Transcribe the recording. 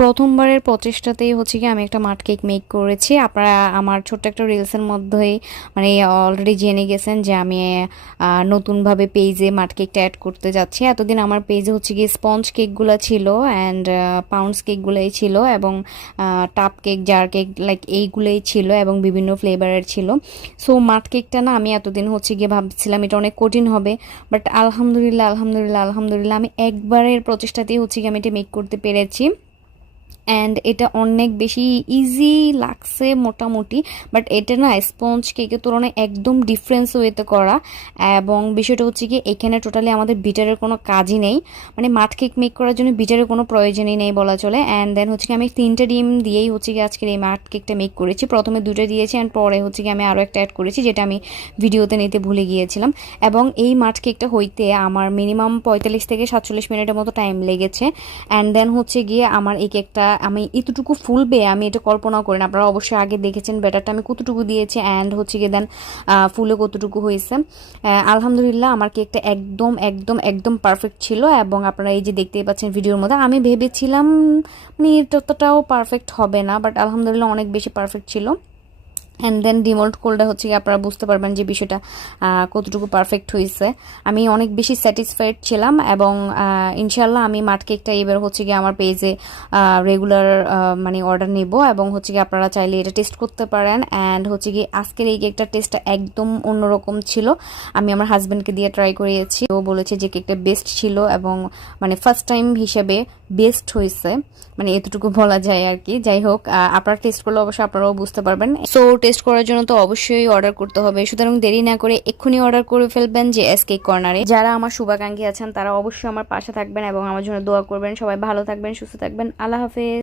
প্রথমবারের প্রচেষ্টাতেই হচ্ছে কি আমি একটা মাঠ কেক মেক করেছি। আপনারা আমার ছোট্ট একটা রিলসের মধ্যেই মানে অলরেডি জেনে গেছেন যে আমি নতুনভাবে পেজে মাঠ কেকটা অ্যাড করতে যাচ্ছি। এতদিন আমার পেজে হচ্ছে কি স্পঞ্জ কেকগুলো ছিল অ্যান্ড পাউন্ডস কেকগুলোই ছিল এবং টাপ কেক, জার কেক লাইক এইগুলোই ছিল এবং বিভিন্ন ফ্লেভারের ছিল। সো মাঠ কেকটা না আমি এতদিন হচ্ছে গিয়ে ভাবছিলাম এটা অনেক কঠিন হবে, বাট আলহামদুলিল্লাহ আলহামদুলিল্লাহ আলহামদুলিল্লাহ আমি একবারের প্রচেষ্টাতেই হচ্ছে কি আমি এটা মেক করতে পেরেছি। অ্যান্ড এটা অনেক বেশি ইজি লাগছে মোটামুটি, বাট এটা না স্পঞ্জ কেকের তুলনায় একদম ডিফারেন্স ওয়েতে করা। এবং বিষয়টা হচ্ছে কি এখানে টোটালি আমাদের বিটারের কোনো কাজই নেই, মানে মাঠ কেক মেক করার জন্য বিটারের কোনো প্রয়োজনই নেই বলা চলে। অ্যান্ড দেন হচ্ছে কি আমি 3টে ডিম দিয়েই হচ্ছে কি আজকের এই মাঠ কেকটা মেক করেছি। প্রথমে 2টা দিয়েছি অ্যান্ড পরে হচ্ছে কি আমি আরও একটা অ্যাড করেছি যেটা আমি ভিডিওতে নিতে ভুলে গিয়েছিলাম। এবং এই মাঠ কেকটা হইতে আমার মিনিমাম 45 থেকে 47 মিনিটের মতো টাইম লেগেছে। অ্যান্ড দেন হচ্ছে গিয়ে আমার এই কেকটা আমি এতটুকু ফুলবে আমি এটা কল্পনাও করি না। আপনারা অবশ্যই আগে দেখেছেন ব্যাটারটা আমি কতটুকু দিয়েছি অ্যান্ড হচ্ছে গিয়ে দেন ফুলে কতটুকু হয়েছে। আলহামদুলিল্লাহ আমার কেকটা একদম একদম একদম পারফেক্ট ছিল এবং আপনারা এই যে দেখতেই পাচ্ছেন ভিডিওর মধ্যে, আমি ভেবেছিলাম মানে ততটাও পারফেক্ট হবে না, বাট আলহামদুলিল্লাহ অনেক বেশি পারফেক্ট ছিল। অ্যান্ড দেন ডিমোল্ড কোলটা হচ্ছে কি আপনারা বুঝতে পারবেন যে বিষয়টা কতটুকু পারফেক্ট হয়েছে। আমি অনেক বেশি স্যাটিসফাইড ছিলাম এবং ইনশাল্লাহ আমি মাঠ কেকটা এবার হচ্ছে কি আমার পেজে রেগুলার মানে অর্ডার নেব এবং হচ্ছে কি আপনারা চাইলে এটা টেস্ট করতে পারেন। অ্যান্ড হচ্ছে কি আজকের এই কেকটার টেস্টটা একদম অন্যরকম ছিল। আমি আমার হাজব্যান্ডকে দিয়ে ট্রাই করিয়েছি, ও বলেছে যে কেকটা বেস্ট ছিল এবং মানে ফার্স্ট টাইম হিসেবে বেস্ট হয়েছে, মানে এতটুকু বলা যায় আর কি। যাই হোক, আপনারা টেস্ট করলে অবশ্যই আপনারাও বুঝতে পারবেন। সো টেস্ট করার জন্য তো অবশ্যই অর্ডার করতে হবে, সুতরাং দেরি না করে এক্ষুনি অর্ডার করে ফেলবেন জেএস কেক কর্নারে। যারা আমার শুভাকাঙ্ক্ষী আছেন তারা অবশ্যই আমার পাশে থাকবেন এবং আমার জন্য দোয়া করবেন। সবাই ভালো থাকবেন, সুস্থ থাকবেন। আল্লাহ হাফেজ।